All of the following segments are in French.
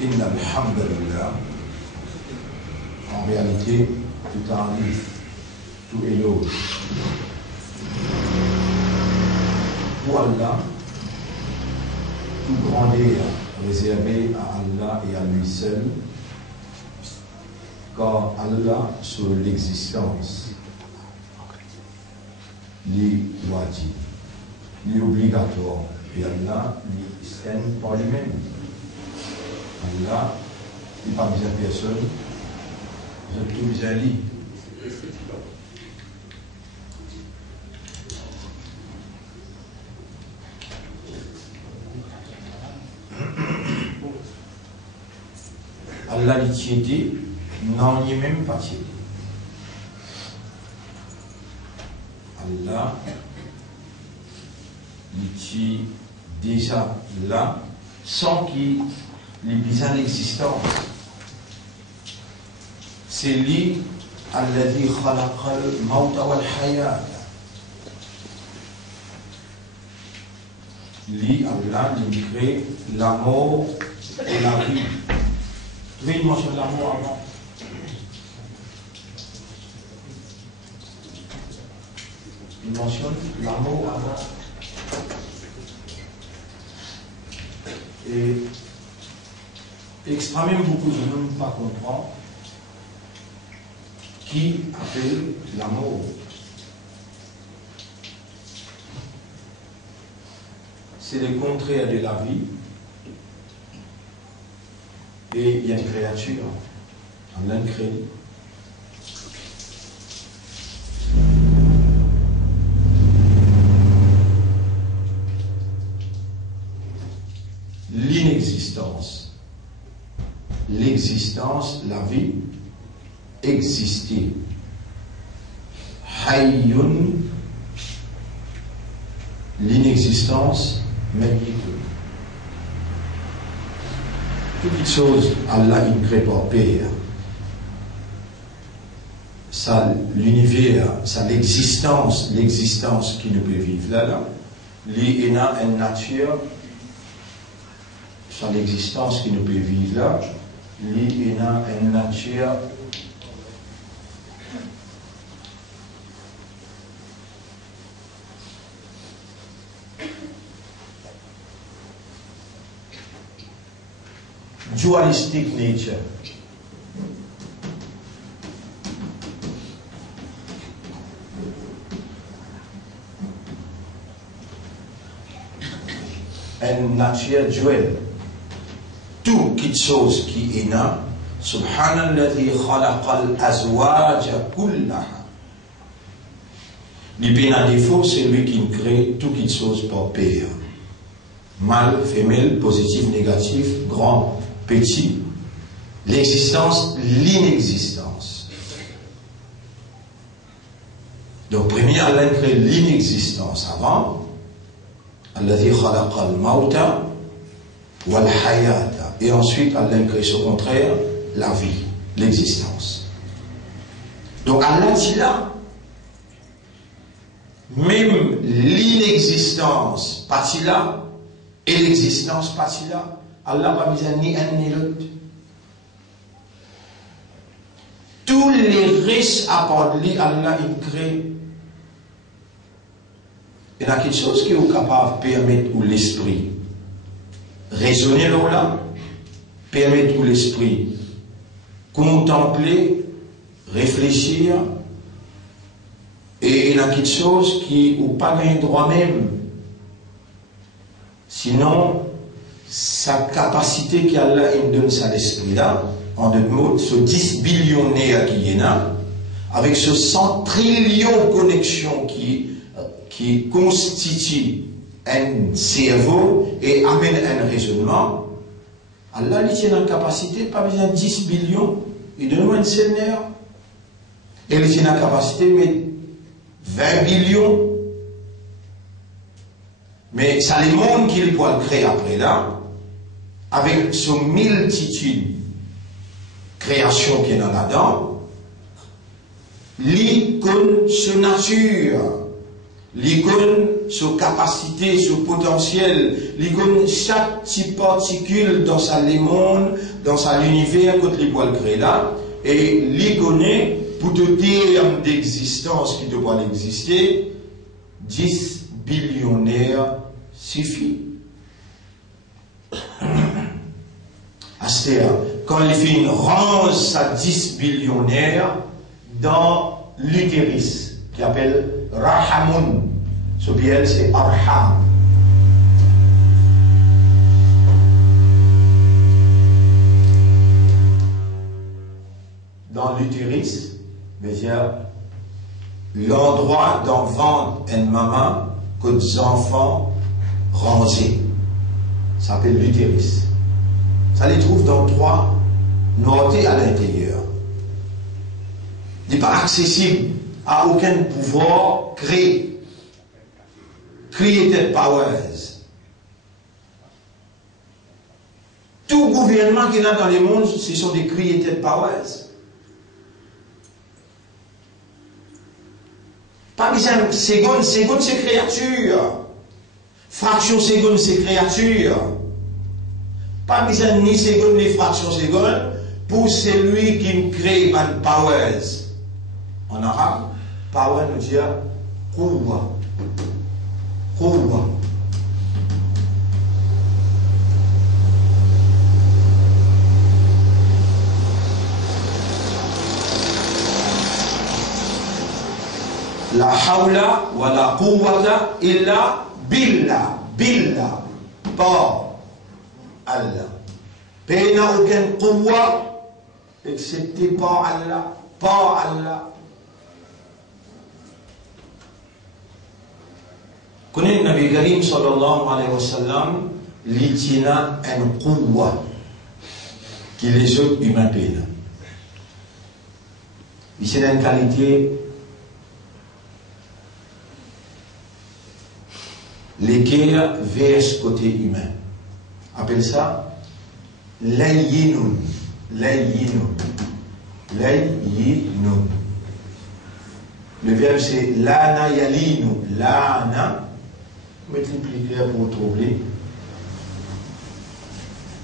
Inna alhamdulillah, en réalité, tout arrive, tout éloge. Pour Allah, tout grandeur réservé à Allah et à lui seul, car Allah sur l'existence, l'wajib, l'obligatoire, et Allah l'istène par lui-même. Allah, il n'est pas besoin de personne, je tout besoin de lui. Allah l'itiété, non, il n'est même pas tiété. Allah, il est déjà là, sans qu'il ait besoin d'existence. C'est lui, alladhi khalaqal mawta wal hayat. Lui, Allah, il crée la mort et la vie. Vous avez une mention de l'amour avant. Il mentionne l'amour avant. Et extrêmement beaucoup de gens ne pas comprendre qui appelle l'amour. C'est le contraire de la vie. Et il y a une créature, un incrédit. L'inexistence, l'existence, la vie, exister. Hayyun, l'inexistence, magnitude. Toute chose, Allah il crée par père. Ça, l'univers, ça, l'existence qui nous peut vivre là, il y a une nature, ça, l'existence qui nous peut vivre là, il y a une nature dualistic nature. Une nature duel. Tout quelque chose qui est là, subhanalladhi khalaqal azwaja kullaha. Le bien défaut, c'est lui qui crée tout quelque chose par pair. Mâle, femelle, positif, négatif, grand, petit, l'existence, l'inexistence. Donc, premier, Allah crée l'inexistence avant. Alladhi khalaqal mawta wal hayata. Et ensuite, Allah crée au contraire la vie, l'existence. Donc, Allah dit là, même l'inexistence partie là, et l'existence partie là, Allah n'a pas besoin ni un ni l'autre. Tous les restes à part de lui, Allah il crée. Il y a quelque chose qui est capable de permettre à l'esprit raisonner là, permettre à l'esprit contempler, réfléchir, et il y a quelque chose qui n'a pas le droit même. Sinon, sa capacité qu'Allah donne à l'esprit là, en deux mots, ce 10 billionnaire qui est là, avec ce 100 trillions de connexions qui constituent un cerveau et amène un raisonnement, Allah lui tient en capacité, pas besoin de 10 billions, il donne un scénario. Et il tient en capacité, mais 20 billions. Mais ça les mondes qu'il peut créer après là, avec ce multitude de créations qu'il y a là-dedans, l'icône, ce nature, l'icône, sa capacité, son potentiel, l'icône, chaque petite particule dans sa monde, dans sa l'univers, quand les poils créent là, et l'icône, pour te terme d'existence qui doit exister, 10 billionnaires suffit. C'est-à-dire, quand les filles rangent sa 10 billionnaires dans l'utérus, qui appelle Rahamun. Ce bien, c'est Arham. Dans l'utérus, c'est-à-dire l'endroit dans le ventre et maman que des enfants rangés. Ça s'appelle l'utérus. Ça les trouve dans 3 notés à l'intérieur. Il n'est pas accessible à aucun pouvoir créé. Created powers. Tout gouvernement qu'il y a dans le monde, ce sont des created powers. Pas besoin de seconde, c'est créature. Fraction seconde, c'est créature. Pas besoin ni seconde ni fraction seconde pour celui qui crée un powers. En arabe, power nous dit quwwa. Quwwa. La hawla wa la quwwata illa billah. Billah. Par Allah. Il n'y a aucun quwwa excepté par Allah. Par Allah. Connaît le Nabi Karim sallallahu alayhi wa sallam, l'itina en quwwa qui les autres humains peinent. C'est une qualité l'équerre vers ce côté humain. Appelle ça layyinun. Layyinun. Layyinun. Le verbe c'est lana yalinu. Lana. Mettez le plus clair pour vous trouver.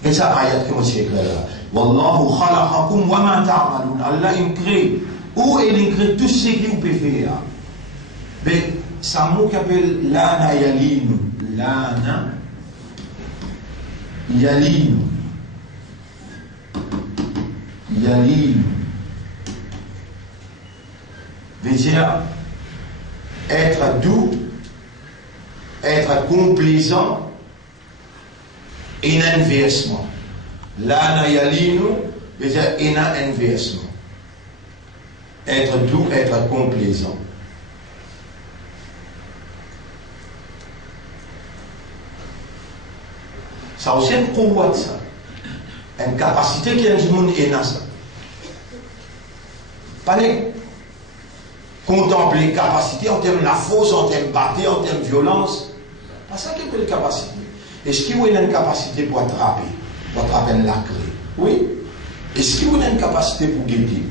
Et ça, ayat que c'est clair là. Wallahu khalaqakum wa ma ta'malun. Allah il crée. Où il crée tout ce que vous pouvez faire. Mais ça mot qui appelle lana yalinu. Lana yalinu. Yalinu. Veut dire être doux, être complaisant et un inversement. Lana yalinu veut dire un inversement. Être doux, être complaisant. Ça aussi une pouvoir ça. Une capacité qui est dans le monde est dans ça. Pas de contempler capacité en termes de la force, en termes de bataille, en termes de violence. Pas ça qui est une capacité. Est-ce qu'il y a une capacité pour attraper la clé? Oui. Est-ce qu'il y a une capacité pour guider?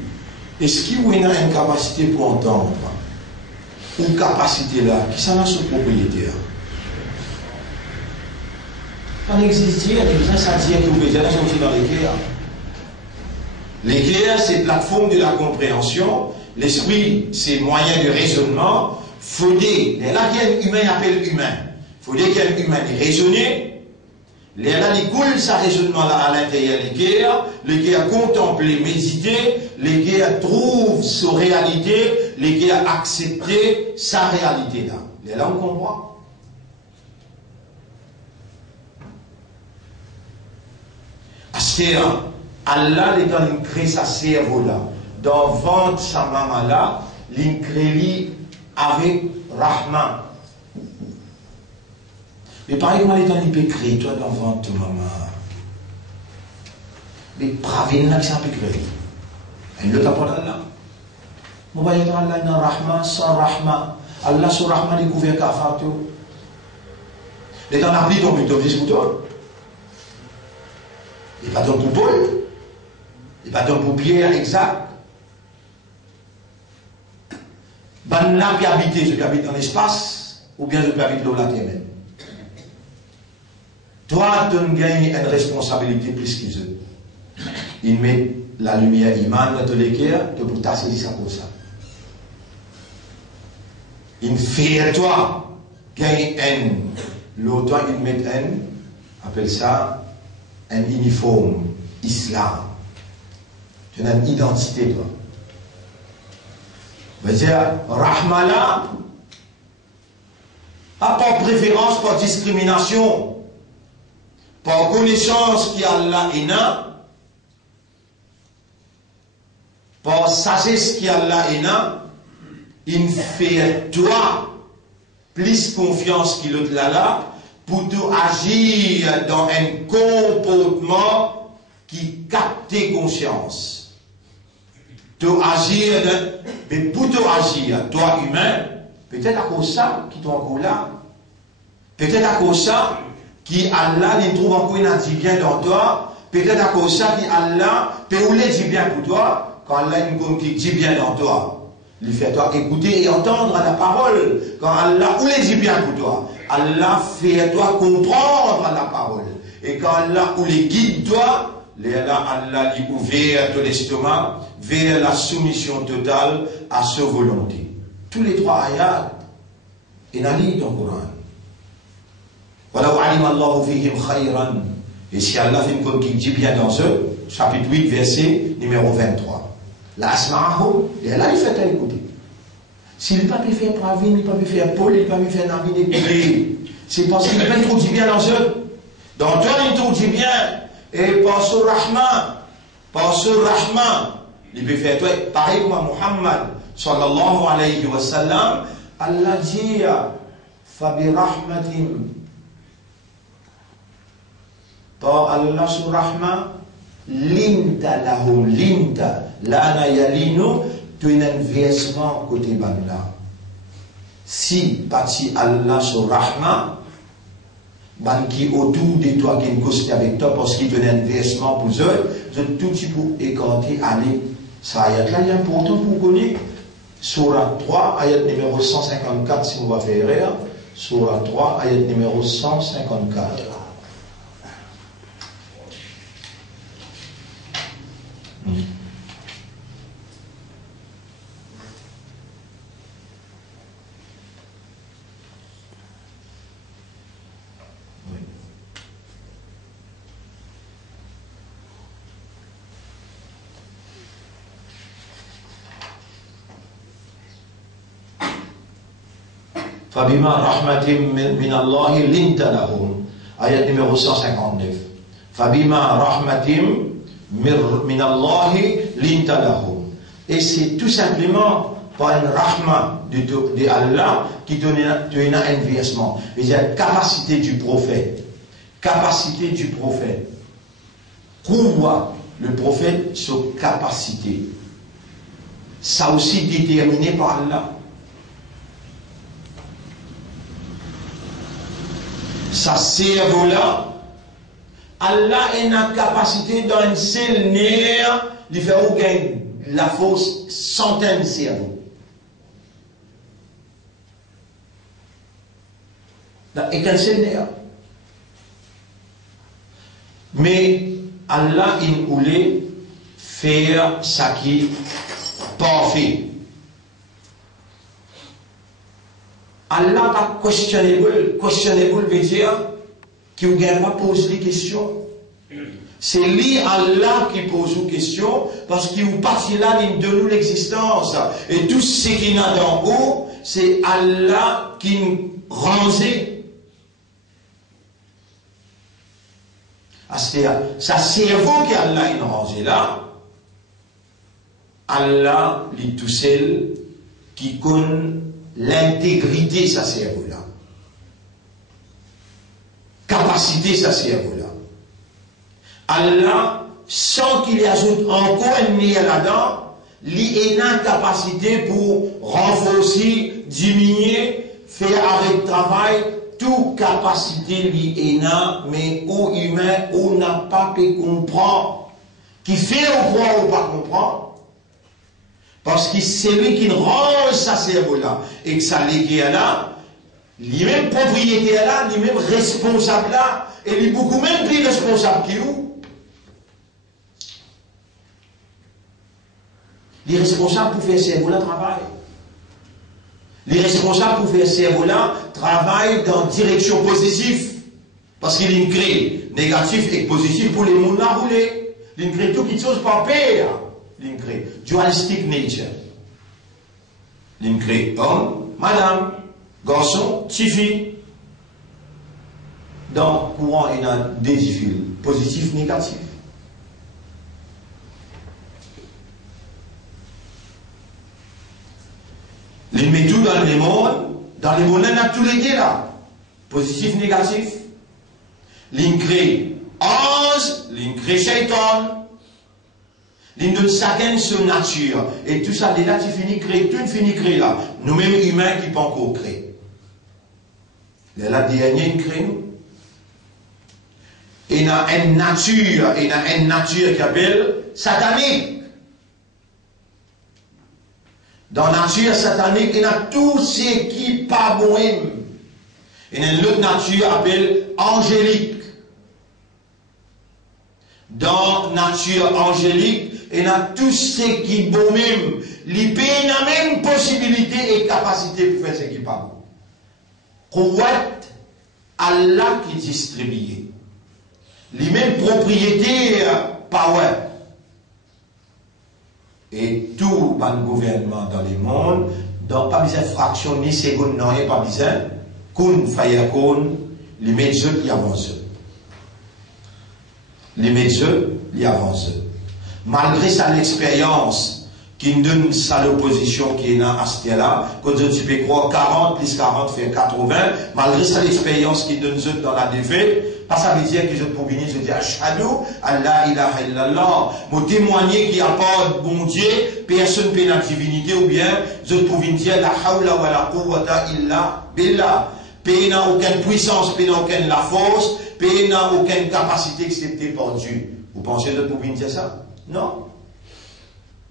Est-ce qu'il y a une capacité pour entendre? Une capacité là, qui s'en a son propriétaire? Quand il existe, il y a des gens qui disent que vous pouvez aller dans l'équerre. L'équerre, c'est plateforme de la compréhension. L'esprit, c'est moyen de raisonnement. Faudrait, là qu'un humain appelle humain, faudrait qu'un humain raisonner. Là, il coule sa raisonnement là à l'intérieur de l'équerre contemple, méditer, l'équerre trouve sa réalité, l'équerre accepter sa réalité là. Là, on comprend. Parce que Allah, quand il crée sa cerveau là, dans le ventre sa maman là, il crée avec Rahman. Mais par exemple, il peut créer toi dans le ventre de maman. Mais pravin là, ça peut créer. Et le tapot Allah. Vous voyez Allah dans Rahman, sans Rahman. Allah sur Rahman découvert qu'à faire tout. Et dans la vie, donc, il te dit pour toi. Il n'est pas donc pour Paul, il n'est pas donc pour Pierre exact. Ben là qui habite, ceux qui habitent dans l'espace, ou bien je peux vite l'eau la terre. Toi, tu gagnes une responsabilité plus qu'ils eux. Ils mettent la lumière iman dans tous les cœurs, que pour t'assaisir ça pour ça. Ils fait toi, gagne l'autre, ils mettent appelle ça un uniforme islam. Tu as une identité, toi. On va dire, Rahmala, pas par préférence, par discrimination, par connaissance qui Allah est là, par sagesse qui Allah est là, il fait toi plus confiance qu'il l'autre là pour tout agir dans un comportement qui capte tes consciences. Tout agir, mais pour tout agir, toi humain, peut-être à cause de ça qui t'ont encore là, peut-être à cause de ça qui Allah il trouve encore une dit bien dans toi, peut-être à cause de ça qui Allah peut ou les dit bien pour toi, quand Allah il dit bien dans toi. Il fait toi écouter et entendre la parole. Quand Allah ou les dit bien pour toi, Allah fait toi comprendre la parole. Et quand Allah ou les guide toi, Allah lui ouvert l'estomac vers la soumission totale à sa volonté. Tous les trois ayats, il a lu dans le Coran. Voilà, et si Allah fait une qui dit bien dans ce chapitre 8, verset numéro 23. La asma'ahum, et là il fait écouter. S'il n'a pas pu faire Pravin, il n'a pas pu faire Paul, il n'a pas pu faire Nabi d'écouter. C'est parce qu'il n'a pas tout dit bien dans eux. Dans toi, il tout dit bien. Et par ce Rahman, il peut faire toi, pareil comme Muhammad, sallallahu alayhi wa sallam, Allah dit, Fabi Rahmatim, par Allah sur Rahman, linta lahum, linta, lana yalinu, tu as un versement côté Bangla. Si, parti Allah sur Rahman, ban qui autour de toi qui est avec toi parce qu'il donne un versement pour eux, je tout petit peu écarter, aller. Ça ayat là, il est important pour connaître. Surah 3, ayat numéro 154, si on va faire erreur. Surah 3, ayat numéro 154. Fabima rahmatim min Allah linta lahum. Ayat numéro 159. Fabima rahmatim min Allah linta lahum. Et c'est tout simplement par une rahma de Allah qui donne un versement. Il y a la capacité du prophète. Capacité du prophète. Pourquoi le prophète sa capacité? Ça aussi déterminé par Allah. Sa cerveau-là, Allah a une capacité dans une seule nerf de faire la force centaines de cerveaux. Et qu'un seul nerf. Mais Allah, il voulait faire ce qui est parfait. Allah pas questionnable veut dire qu'il ne pas poser des questions. C'est lui, Allah, qui pose des questions parce qu'il est parti là de nous l'existence. Et tout ce qu'il y a d'en haut, c'est Allah qui nous rangeait. C'est-à-dire, sa cerveau qu'Allah il rangé là, Allah, lui tout seul, qui connaît l'intégrité de sa cerveau-là. Capacité de sa cerveau-là. Allah, sans qu'il ajoute encore un nez là-dedans, il a une capacité pour renforcer, diminuer, faire arrêt de travail, toute capacité lui est là, mais au humain, on n'a pas pu comprendre. Qui fait au point ou pas comprendre. Parce que c'est lui qui range sa cerveau là, et que ça légué là, Lui-même propriétaire là, lui-même responsable là, et lui beaucoup même plus responsable que vous. Les responsables pour faire cerveau là travail. Les responsables pour faire cerveau là travaillent dans direction positive. Parce qu'il crée négatif et positif pour les mondes à rouler. Il crée tout qui chose par paix. Il crée dualistic nature. Il crée homme, madame, garçon, fille. Dans le courant, il y a des fils positifs, négatifs. Il met tout dans les mondes, on a tous les deux là. Positif, négatif. Il crée ange, il crée shaitan. Il donne chacun son nature. Et tout ça, dès là, tu finis créer, tout fini créer là. Nous-mêmes humains qui ne pas encore créer. La dernière, il crée nous. Il y a une nature, qui appelle satanique. Dans la nature satanique, il y a tout ce qui n'est pas bon. Il y a une autre nature appelle angélique. Dans la nature angélique, il y a tout ce qui est bon même. Il y a même possibilité et capacité pour faire ce qui n'est pas bon. Kouat, Allah qui distribue. Les mêmes propriétés, power. Et tout le gouvernement dans le monde, donc pas besoin de fraction ni seconde, non, pas besoin. Kun fayakun, les médecins qui avancent. Les médecins qui avancent. Malgré ça, l'expérience qui nous donne ça l'opposition qui est dans Astia, quand tu peux croire 40 plus 40 fait 80, malgré ça, l'expérience qui donne dans la défaite, pas ça veut dire que je peux venir, je dis Ashhadu, Allah ilaha illallah, mon témoigner qu'il n'y a pas de bon Dieu, personne ne peut la divinité, ou bien je peux venir dire la hawla wa la quwwata illa billah. Pays n'a aucune puissance, pays n'a aucune la force, pays n'a aucune capacité excepté par Dieu. Vous pensez que vous pouvez dire ça? Non.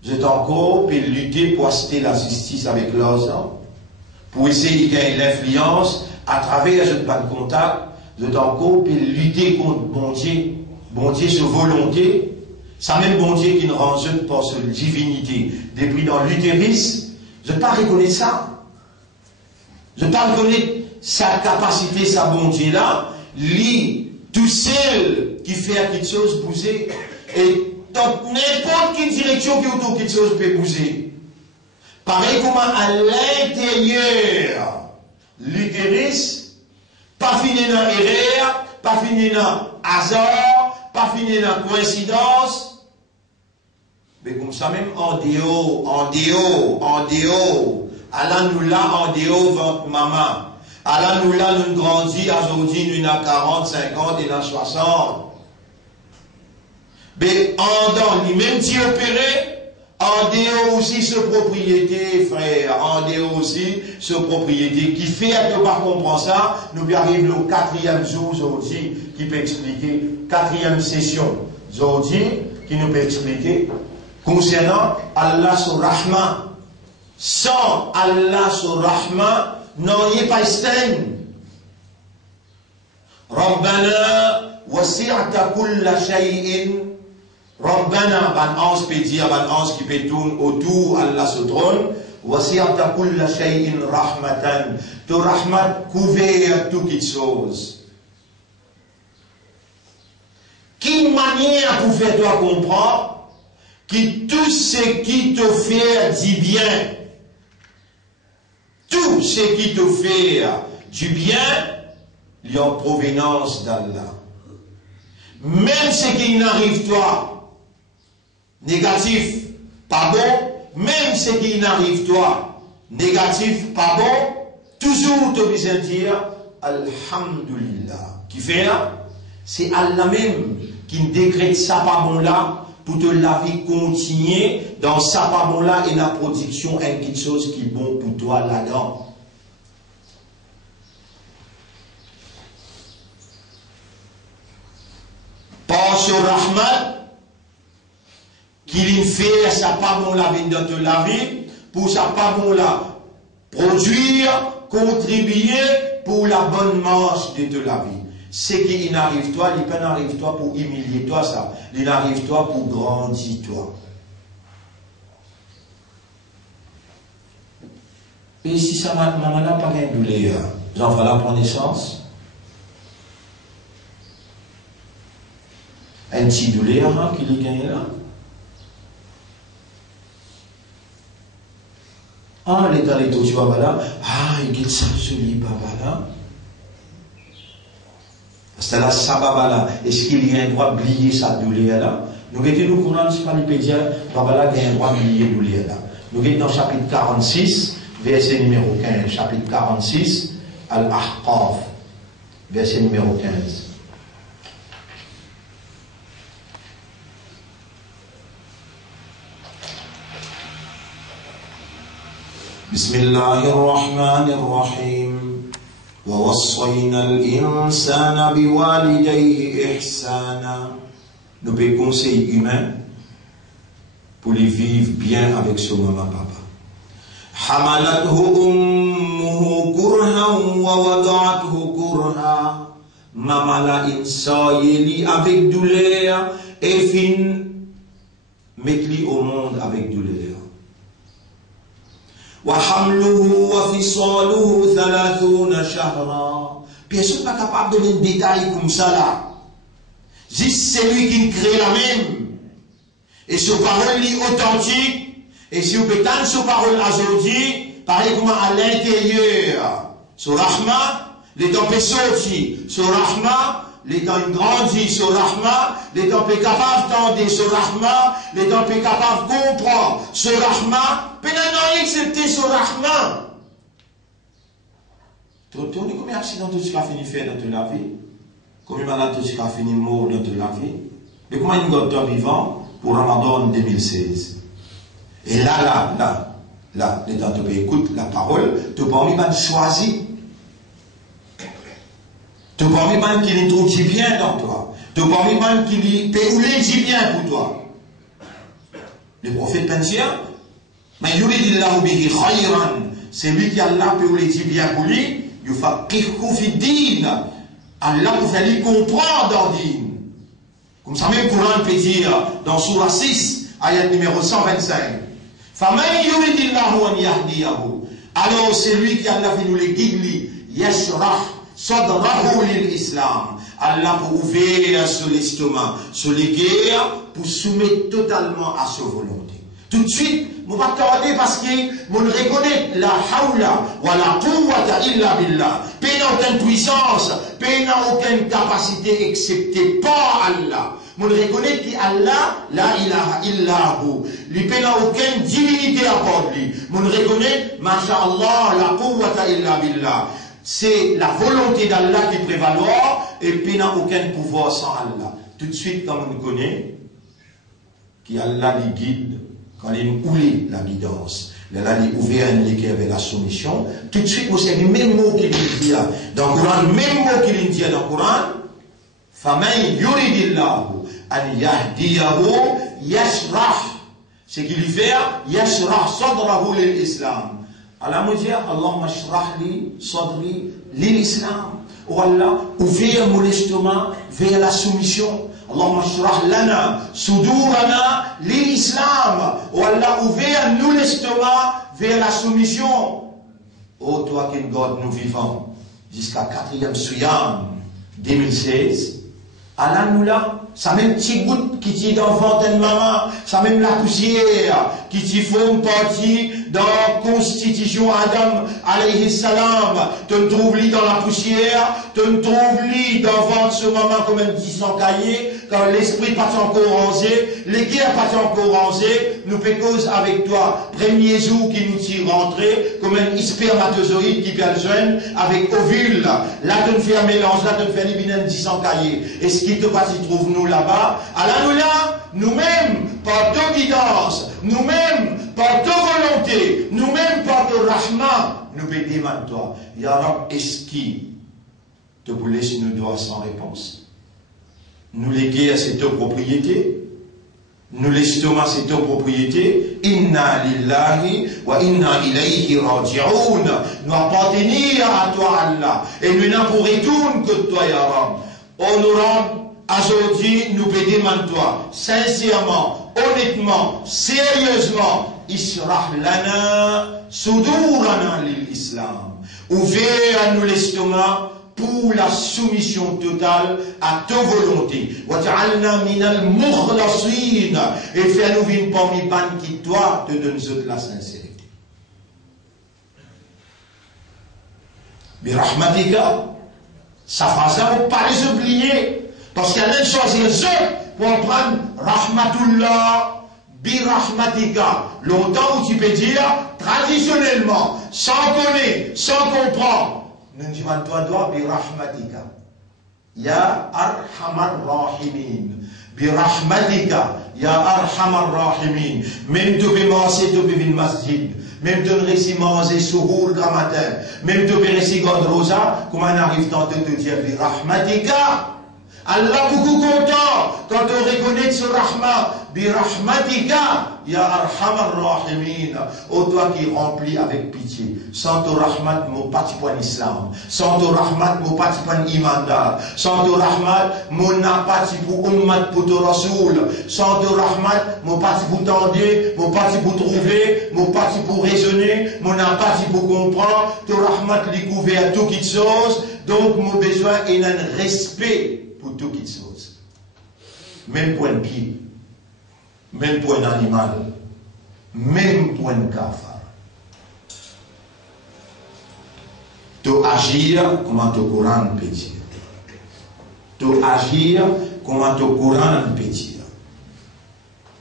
Vous êtes encore pour lutter pour acheter la justice avec l'argent, pour essayer de gagner l'influence à travers un pas de contact. Vous êtes encore pour lutter contre bon Dieu sur volonté. Ça même bon Dieu qui nous range par sa divinité. Depuis dans l'utérus, je ne pas reconnaître ça. Je ne pas reconnaître sa capacité, sa bon Dieu là, lui, tout seul qui fait quelque chose bouger, et dans n'importe quelle direction qui autour quelque chose peut bouger. Pareil comme à l'intérieur, l'utérus, pas fini dans erreur, pas fini dans hasard, pas fini dans coïncidence, mais comme ça même en dehors, Allah nous l'a en dehors votre maman. Allah nous l'a nous grandit, aujourd'hui nous avons 40, 50 et dans 60. Mais en dans lui-même t'y opéré, en dehors aussi ce propriété, frère, en dehors aussi ce propriété qui fait que pas comprendre ça, nous arrivons au 4e jour aujourd'hui qui peut expliquer, 4e session aujourd'hui qui nous peut expliquer concernant Allah sur Rahman. Sans Allah sur Rahman, non, il n'y a pas de Rabbana wasi'ta kulla shay'in. Rabbana, ban ange peut dire, ban ange qui peut tourner autour, Allah se trône. Wasi'ta kulla shay'in rahmatan. Tu rahmat couvert toutes les choses. Quelle manière pour faire toi comprendre que tout ce qui te fait du bien, tout ce qui te fait du bien, il y a en provenance d'Allah. Même ce qui n'arrive toi, négatif, pas bon, même ce qui n'arrive toi, négatif, pas bon, toujours te besoin dire Alhamdulillah. Qui fait là? C'est Allah même qui décrète ça pas bon là, pour que la vie continue dans ça pas bon là et la production est quelque chose qui est bon pour toi là-dedans. Par ce Rahman, qu'il fait ça pas bon là dans la vie, pour ça pas bon là produire, contribuer, pour la bonne marche de la vie. Ce qui n'arrive toi, il peut n'arrive toi pour humilier toi ça. Il n'arrive toi pour grandir toi. Et si ça maman n'a pas rien douleur, j'en vais la prendre naissance. Un petit douleur qui lui gagne là. Ah, l'état de tout, tu vas là. Ah, il dit ça, joli baba là. C'est là, ça baba là. Est-ce qu'il y a un droit d'oublier sa douleur là? Nous étions nous courant, c'est pas l'épédia, baba là, il y a un droit d'oublier douleur là. Nous étions dans chapitre 46, verset numéro 15. Chapitre 46, Al-Ahqaf, verset numéro 15. بسم الله الرحمن الرحيم ووصينا الإنسان بوالديه إحسانا. Nous pouvons conseiller humain pour les vivre bien avec son maman papa. حملته أمه كرها ووضعته كرها. Maman l'a ensoleillé avec douleur et fin mettre au monde avec douleur. وحمله وفصاله 30 شهرا. Personne n'est capable de donner des détails comme ça là. Juste c'est lui qui crée la même. Et ce parole est authentique. Et si vous pouvez entendre ce parole aujourd'hui, pareil comme à l'intérieur. Sur Rahma, les temps peut sortir. Sur Rahma, les temps grandit. Sur Rahma, les temps peut capable d'entendre. Sur Rahma, les temps peut capable de comprendre. Sur Rahma, pénal excepté sur Rahman. Tu as combien d'accidents tu as fini faire dans ta vie? Combien de malades tu as fini mort dans ta vie? Mais comment il y a un vivant pour Ramadan 2016? Et là, les gens te écoutent la parole, tu peux pas choisir. Tu peux pas qu'il introduit bien dans toi. Tu peux pas qu'il dit bien pour toi. Le prophète Pensia, mais yuridillahu bihi khayran, c'est lui qui Allah peut le dire bien pour lui, yufaqihu fi din. Allah vous fait lui comprendre dans din. Comme ça même Coran peut dire dans Surah 6, ayat numéro 125. Faman yuridillahu an yahdiyahu. Alors c'est lui qui Allah fait nous le guide, yashrah sadrahu lil islam. Allah pour ouvrir sur l'estomac, sur les guerres, pour soumettre totalement à sa volonté. Tout de suite, je ne vais pas tarder parce que je reconnais la hawla wa la quwwata illa billah. Pays n'a aucune puissance, pays n'a aucune capacité excepté par Allah. Je reconnais qu'Allah, la ilaha illahu. Le pays n'a aucune divinité à part lui. Je reconnais, masha'Allah, la quwwata illa billah. C'est la volonté d'Allah qui prévaloir et pays n'a aucun pouvoir sans Allah. Tout de suite, comme on connaît, qu'Allah les guide. Quand il ouvre la guidance, il a ouvert un liquide avec la soumission, tout de suite, c'est le même mot qu'il dit dans le Coran, le même mot qu'il dit dans le Coran, فَمَنْ يُرِدِ اللَّهُ أَنْ يَهْدِيَهُ يَشْرَحْ. Ce qu'il fait, يَشْرَحْ صَدْرَهُ لِلْإِسْلَامِ. Allah me dit, Allahumma shrah li sadri l'islam. Oh Allah, ouvre mon estomac vers la soumission. Allahumma shrah lana sudurana l'islam. Oh Allah, ouvre nous l'estomac vers la soumission. Oh toi qui God nous vivons jusqu'à 4e Souyam 2016. Allah nous l'a. Ça même petit goutte qui t'y dans fontaine maman, ça même la poussière qui t'y font partie dans la constitution Adam alayhi salam. Tu ne trouves li dans la poussière, tu ne trouves li dans ventre ce maman comme un 10 ans cahier, quand l'esprit pas encore rangé, les guerres pas encore rangé, nous pécose avec toi. Premier jour qui nous tire rentrer, comme un spermatozoïde qui vient jeune avec ovule. Là tu ne fais un mélange, là tu ne fais un binen 10 ans cahier. Et ce qui te passe, il trouve nous là-bas, nous-mêmes, par ta guidance, nous-mêmes, par ta volonté, nous-mêmes, par ta rahma, nous bédimons à toi. Ya Rab, est-ce qui te laisse nos doigts sans réponse? Nous léguer à cette propriété? nous l'estomac c'est ta propriété, inna lillahi wa inna ilayhi raji'un. Nous appartenons à toi Allah et nous n'avons pour retour que toi ya Rab. Honorable, aujourd'hui nous pédimons toi sincèrement, honnêtement, sérieusement, israh lana sudurana lil islam. Ouvert à nous l'estomac pour la soumission totale à ta volonté. Waj'alna minal mukhlasin. Et fais-nous vivre parmi ban qui toi te donne la sincérité. Birahmatika, ça phrase là, faut pas les oublier. Parce qu'il y a même choisir les autres pour prendre Rahmatullah, Birahmatika. Longtemps où tu peux dire, traditionnellement, sans connaître, sans comprendre, nous disons toi, Birahmatika. Ya Arhamar Rahimin. Birahmatika. Ya Arhamar Rahimin. Même tu peux manger, tu peux venir masjid. Même tu peux réciter manger souhour le matin. Même tu peux réciter God Rosa. Comment on arrive tantôt de te dire Birahmatika. Allah beaucoup content quand on reconnaît ce rahma. Birahmatika. Ya Arhamar Rahimin. Ô toi qui remplis avec pitié. Sans ton rahmat, mon parti point islam. Sans ton rahmat, mon parti point imandar. Sans ton rahmat, mon parti pour ummat pour ton rasoul. Sans ton rahmat, mon parti pour tendre, mon parti pour trouver, mon parti pour raisonner, mon parti pour comprendre. Ton rahmat lui couvert tout qui chose. Donc mon besoin est un respect pour tout qui chose. Même point de pied. Même pour un animal, même pour un cafard. Tu agir comment tu Coran peut dire. Tu agir comment tu Coran peut dire.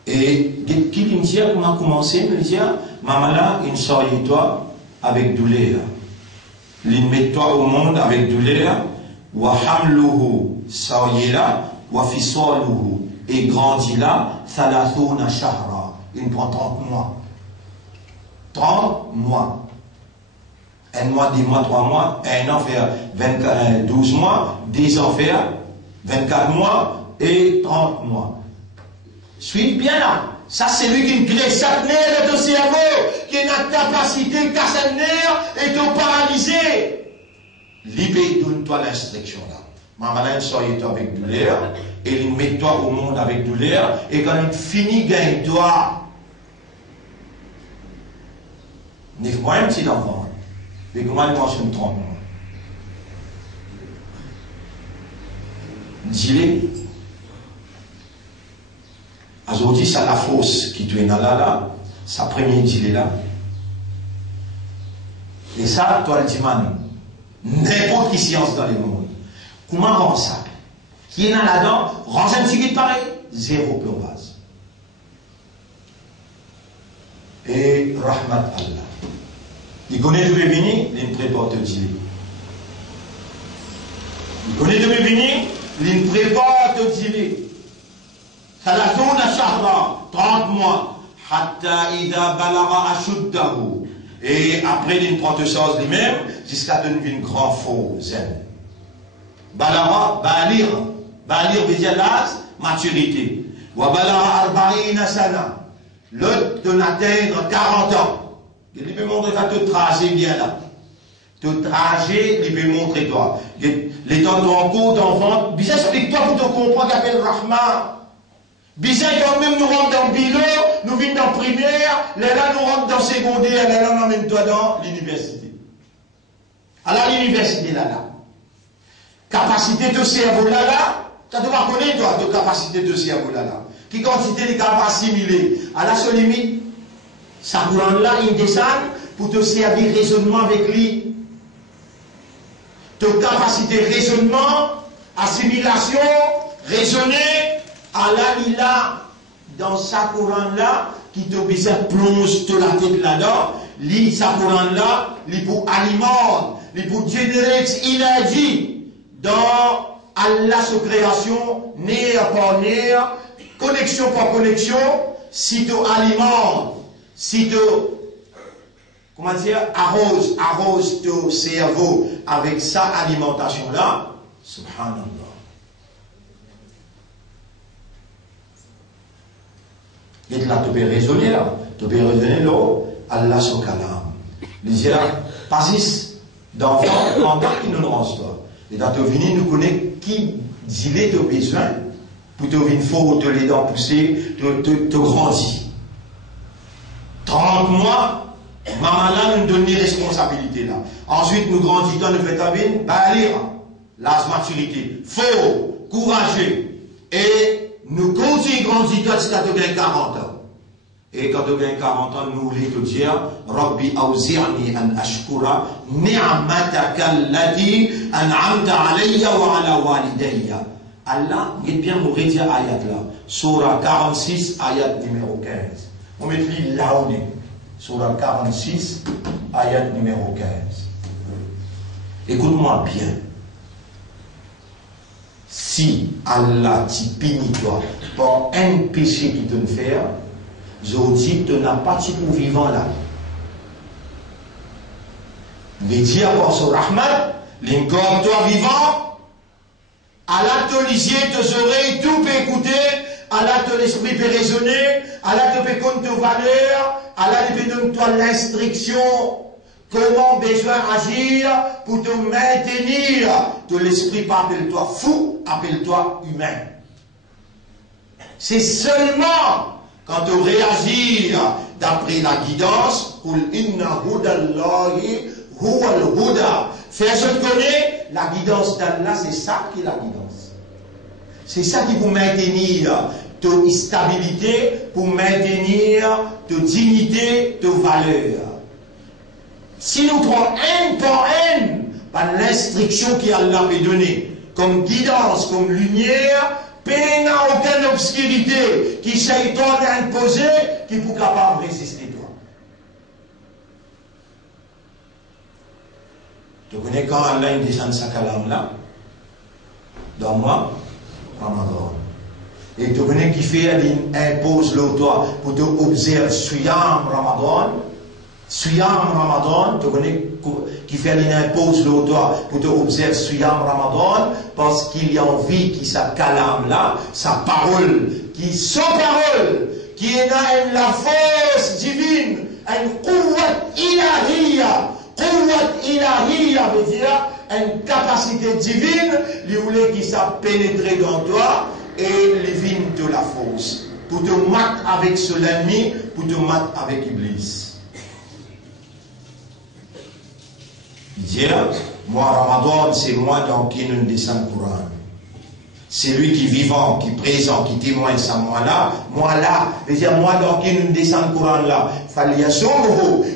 Et qui me dit comment commencer, me dit, maman là, une soirée toi avec douleur. Il met toi au monde avec douleur. Wa hamluhu soirée là, wa fisaluhu. Et grandit là, Thalathuna Shahra. Il prend 30 mois. 30 mois. Un mois, 10 mois, 3 mois, un an fait 12 mois, 10 ans fait 24 mois et 30 mois. Suis bien là. Ça, c'est lui qui crée chaque nerf de ton cerveau, qui a la capacité de casser le nerf et de paralyser. Libère, donne-toi l'instruction là. Maman, soyez avec douleur, et il met toi au monde avec douleur, et quand il finit, gagne-toi. N'est-ce pas un petit enfant? Mais comment il mange une 30 mois? Dis-le. Aujourd'hui, c'est la fausse qui te là, sa première dis là. Et ça, toi, le diman, n'importe qui science dans le monde. Comment rend ça? Qui est là-dedans, range un petit guide pareil, zéro plombage. Et Rahmat Allah. Il connaît de béni, il prépare te dire. Il connaît de béni, il prépare te dire. Thalathuna shahra, 30 mois. Hatta idha balaga ashuddahu. Et après, il prend te chose lui-même, jusqu'à devenir une grande faux zen. Balara, balir. Balir veut dire l'âge, maturité. Wa balara arba'ina sana. L'autre donne atteindre 40 ans. Il peut montrer, va te tracer bien là. Te tracer, il peut montrer toi. Les temps en cours d'enfant, bizarre, explique-toi pour te comprendre qu'il appelle Rahman. Bizarre, quand même, nous rentrons dans le bilan, nous venons dans la primaire, là, nous rentrons dans le secondaire, là, on emmène-toi dans l'université. Alors, l'université, là. Capacité de cerveau, là. Tu dois connaître, toi, de capacité de cerveau, là. Qui quantité de capables assimilés. À la seule limite, ça courant là, il descend pour te servir raisonnement avec lui. De capacité raisonnement, assimilation, raisonner, Allah il a dans sa courant là, qui te plonge de la tête là-dedans, lit sa courant là, lit pour aliment, lit pour générer énergie dans Allah sa création, nerf par nerf, connexion par connexion, si tu alimentes, si tu, comment dire, arrose ton cerveau avec sa alimentation-là, subhanallah. Et là, tu peux raisonner là. Tu peux raisonner là, Allah son kalam. Les gens, passis d'enfants, pendant qu'ils nous lancent pas. Et dans tu venir nous connaître qui dit tu as besoin pour te venir faut te les dents pousser, te grandir. 30 mois, maman là nous donne des responsabilités là. Ensuite, nous grandissons, nous faisons l'âge maturité. Faux, courageux. Et nous continuons à grandir jusqu'à 40 ans. Et quand tu as 40 ans, nous voulons te dire, Rabbi awzi'ni an ashkura ni'mataka allati an'amta alayya wa ala walidayya. Allah, il bien nous redire ayat là. Surah 46, ayat numéro 15. On met là où on est. Surah 46, ayat numéro 15. Écoute-moi bien. Si Allah t'y punit toi pour un péché qui te fait, je vous dis que tu n'as pas de pour vivant là. Les dire pour ce Rahman, l'incorps toi vivant, Allah te lisier, tes oreilles, tout peut écouter, Allah te l'esprit peut raisonner, Allah te peut compter tes valeurs, Allah te peut donner toi l'instruction, comment besoin agir pour te maintenir. De l'esprit pas appelle-toi fou, appelle-toi humain. C'est seulement quand tu réagis d'après la guidance, faire je connais, la guidance d'Allah, c'est ça qui est la guidance. C'est ça qui vous maintenir ta stabilité, pour maintenir ta dignité, ta valeur. Si nous prenons un par un, par l'instruction qu'Allah peut donner, comme guidance, comme lumière, il n'y a aucune obscurité qui Shaitan a imposé qui est capable de résister toi. Tu connais quand Allah descend sa calame là, dans moi, Ramadan. Et tu connais qui fait, il impose le toi pour te observer Suyam Ramadan. Suyam Ramadan, tu connais qui fait une impose le toi pour te observer Suyam Ramadan parce qu'il y a envie qui sa calame là, sa parole, qui son parole, qui est dans la force divine, une qouwat ilahiyya veut dire une capacité divine, qui s'est pénétré dans toi et divine de la force pour te mettre avec ce l'ennemi, pour te mettre avec Iblis. Dire, moi Ramadan, c'est moi dans qui nous descend le Coran. C'est lui qui est vivant, qui est présent, qui témoigne ça, moi là, veut dire moi dans qui nous descend le Coran là. Fallait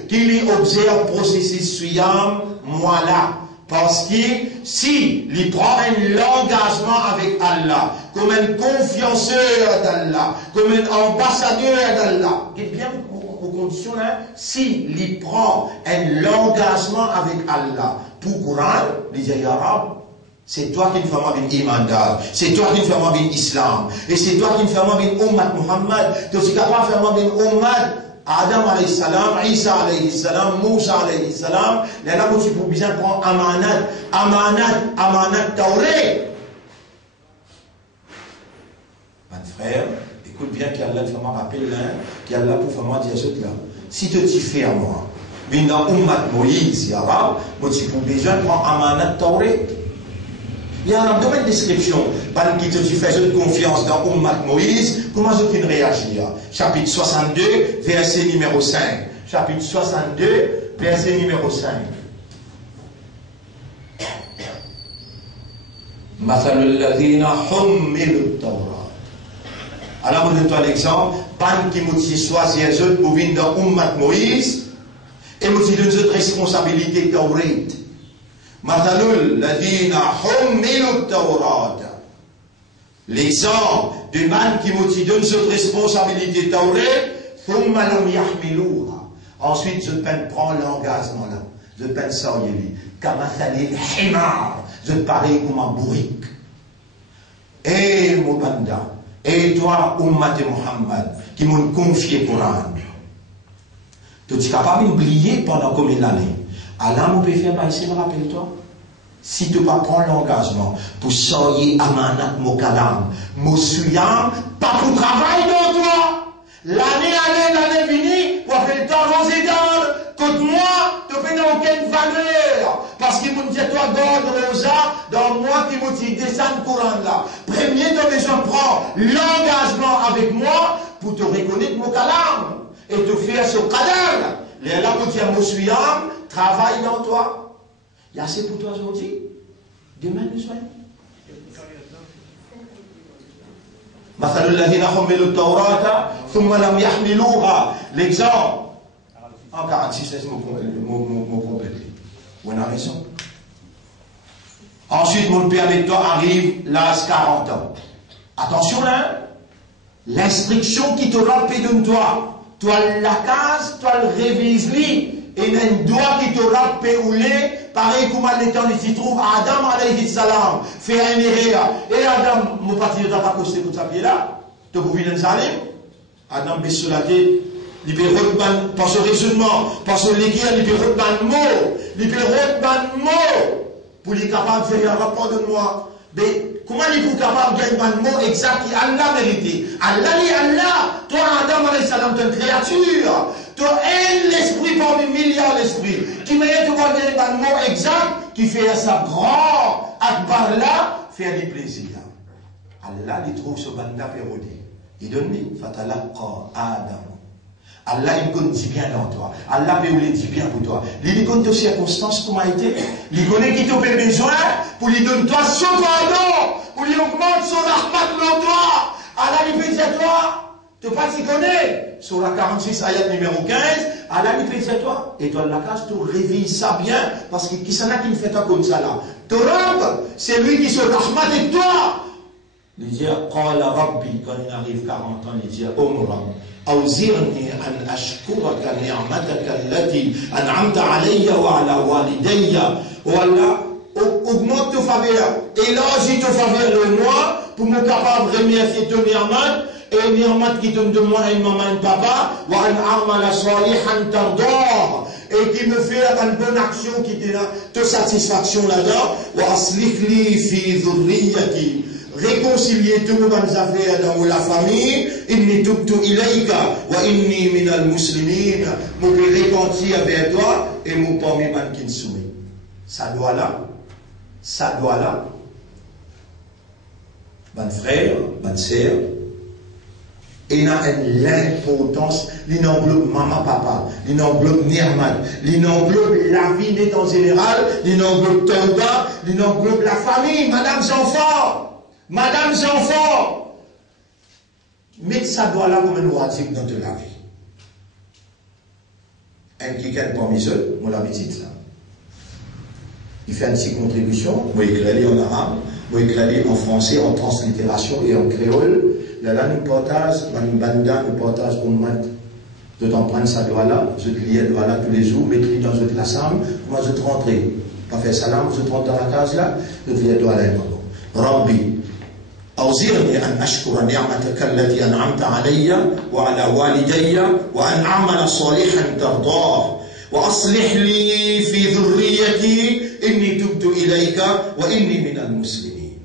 qu'il y observe le processus suyam, moi là. Parce que si il prend un engagement avec Allah, comme un confianceur d'Allah, comme un ambassadeur d'Allah, et bien aux conditions là, si il prend un engagement avec Allah pour Coran, les Arabes, c'est toi qui me fais moi bien imandal, c'est toi qui me fais moi bien islam, et c'est toi qui me fais moi bien ummat Muhammad, tu es capable de faire moi bien ummat Adam alayhi salam, Isa alayhi salam, Moussa alayhi salam, les là aussi pour bien prendre amanat Tawré. Mon frère, écoute bien qu'Allah fait moi rappel là, qu'Allah pour faire moi dire ce là. Si tu t'y fais à moi, bien dans ummat Moïse, arabe, moi tu pour besoin prendre amanat Tawré. Il y a un domaine de description, par qui tu fais une confiance dans Ummat Moïse, comment tu réagis? Chapitre 62, verset numéro 5. Chapitre 62, verset numéro 5. Alors, je donne l'exemple, pan qui m'a choisi pour venir dans Ummat Moïse, et moi je donne cette responsabilité Tawrat. L'exemple de man qui me donne cette responsabilité ensuite je peux prendre l'engagement là, je peux sortir je parie comme un bourrique. Et mon banda, et toi Ummat Muhammad qui m'ont confié Coran, tu es capable d'oublier pendant combien d'années? Allah nous peut faire baisser, rappelle-toi. Si tu vas prendre l'engagement pour sortir amanat mokalam, mosuyam, pas pour travailler dans toi. La toi, God Rosa, dans moi qui me dit, descends le Coran là. Premier, tu as besoin de prendre l'engagement avec moi pour te reconnaître mon calame et te faire ce cadavre. Les là, pour dire, mon travaille dans toi. Il y a assez pour toi aujourd'hui. Demain, nous soyons. مثل الذين حملوا التوراة ثم لم يحملوها. L'exemple. En 46, laisse-moi compléter. On a raison. Ensuite, mon père avec toi arrive l'âge 40 ans. Attention là. L'instruction qui te rappelle de toi. Toi la case, toi le révise lui. Et il y a un doigt qui te rappelle ou l'est. Pareil comme l'état s'y trouve Adam alayhi salam. Fait un erreur. Et Adam, mon parti ne t'a pas costé pour sa pied là. Tu peux venir dans Salim. Adam baisse sur la tête. Il peut retenir par ce raisonnement, par ce léguer, il peut retenir un mot. Il peut retenir un mot. Pour être capable de faire un rapport de moi. Mais comment il est capable de faire un mot exact qui a la vérité? Allah dit Allah. Toi, Adam alayhi salam, tu es une créature. Tu as un l'esprit parmi milliards d'esprits. Qui mérite de voir un mot exact qui fait sa grand akbar là, faire du plaisir. Allah, il trouve ce banda pérodé. Il donne lui, fatalaqa Adam. Allah, il connaît dit bien dans toi. Allah peut lui dire bien pour toi. Il connaît tes circonstances, comment été. Il connaît qui te fait besoin pour lui donner toi son pardon. Pour lui augmenter son rahmat dans toi. Allah, il peut dire toi. Tu pas t'y connais. Sur la 46, ayat numéro 15. Allah, il peut dire toi. Et toi, la case, tu réveilles ça bien. Parce que qui s'en a qui me fait toi comme ça là. Te rend, c'est lui qui se rahmat de toi. Il dit, Qala Rabbi, quand il arrive 40 ans, il dit, Omra. أوزعني أن أشكرك نعمتك التي أنعمت علي وعلى والدي ولا augmente tes faveurs élargis tes faveurs de moi pour me capable de remercier ton ni'mat et ni'mat qui donne de moi une maman et un papa wa an a'mala salihan tardah et qui me fait une bonne action qui te satisfaction là-dedans wa aslih li fi dhurriyyati réconcilier tous nos bonnes affaires dans la famille, inni tubtu ilayka wa inni minal muslimin, mon repentir avec toi et mon parmi man qui soumet. Ça doit là, bon frère, bonne sœur, il a l'importance, il englobe maman, papa, il englobe ni'mat, il englobe la vie en général, il englobe tauba, il englobe la famille, madame enfants. Madame enfants, mettez ça doit là comme un ouatique dans toute la vie. Un qui gagne parmi eux, moi l'habitude ça. Il fait une petite contribution, moi éclairé en arabe, moi éclairé en français, en translittération et en créole. Là, nous partageons, nous partageons au moins. Je t'en prends ça doit là, je te lis doit là tous les jours, mettez dans une classe, moi je te rentre. Pas faire salam, je te rentre dans la case là, je te lis doit là. Rabbi. أوزعني أن أشكر نعمتك التي أنعمت علي وعلى والدي وأن أعمل صالحا ترضاه وأصلح لي في ذريتي إني تبت إليك وإني من المسلمين.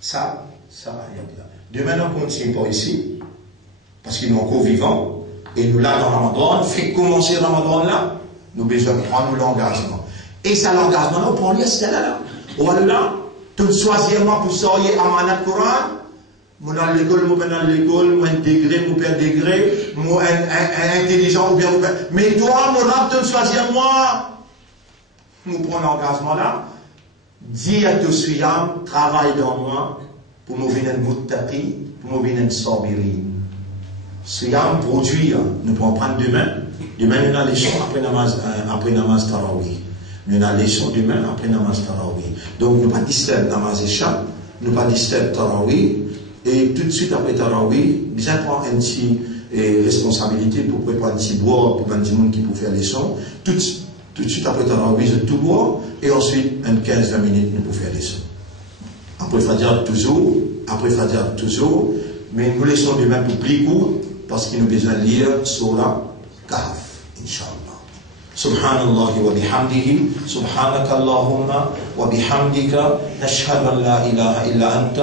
Ça arrête là. Demain, on continue pas ici, parce qu'ils sont encore vivants, et nous là dans Ramadan, fait commencer Ramadan là, nous besoin de prendre l'engagement. Et ça, l'engagement, on prend les stèles là. Voilà. Tout choisissement pour sortir à Manat Coran, moi dans l'école, moi dans l'école, moi intégré, moi père degré, moi intelligent ou bien mais toi, mon rap, tout choisir moi. Nous prenons l'engagement là. Dis à tout suyam, travaille dans moi, pour nous venir muttaqi, pour nous venir sabiri. Suyam produit, nous pouvons prendre demain. Demain, nous allons les champs après namaz tarawih. Nous avons les leçons demain après namaz tarawih. Donc, nous ne pas disturber namaz isha, nous ne pas disturber tarawih, et tout de suite après tarawih, bien prendre une petite responsabilité pour préparer un petit bois pour un petit monde qui peut faire les leçons. Tout de suite après tarawih, je tout bois, et ensuite, une 15-20 minutes, nous pouvons faire les leçons. Après Fajr toujours, mais nous laissons demain pour plus court, parce qu'il nous besoin de lire Surah Kahf, Inch'Allah. سبحان الله وبحمده سبحانك اللهم وبحمدك نشهد أن لا إله إلا أنت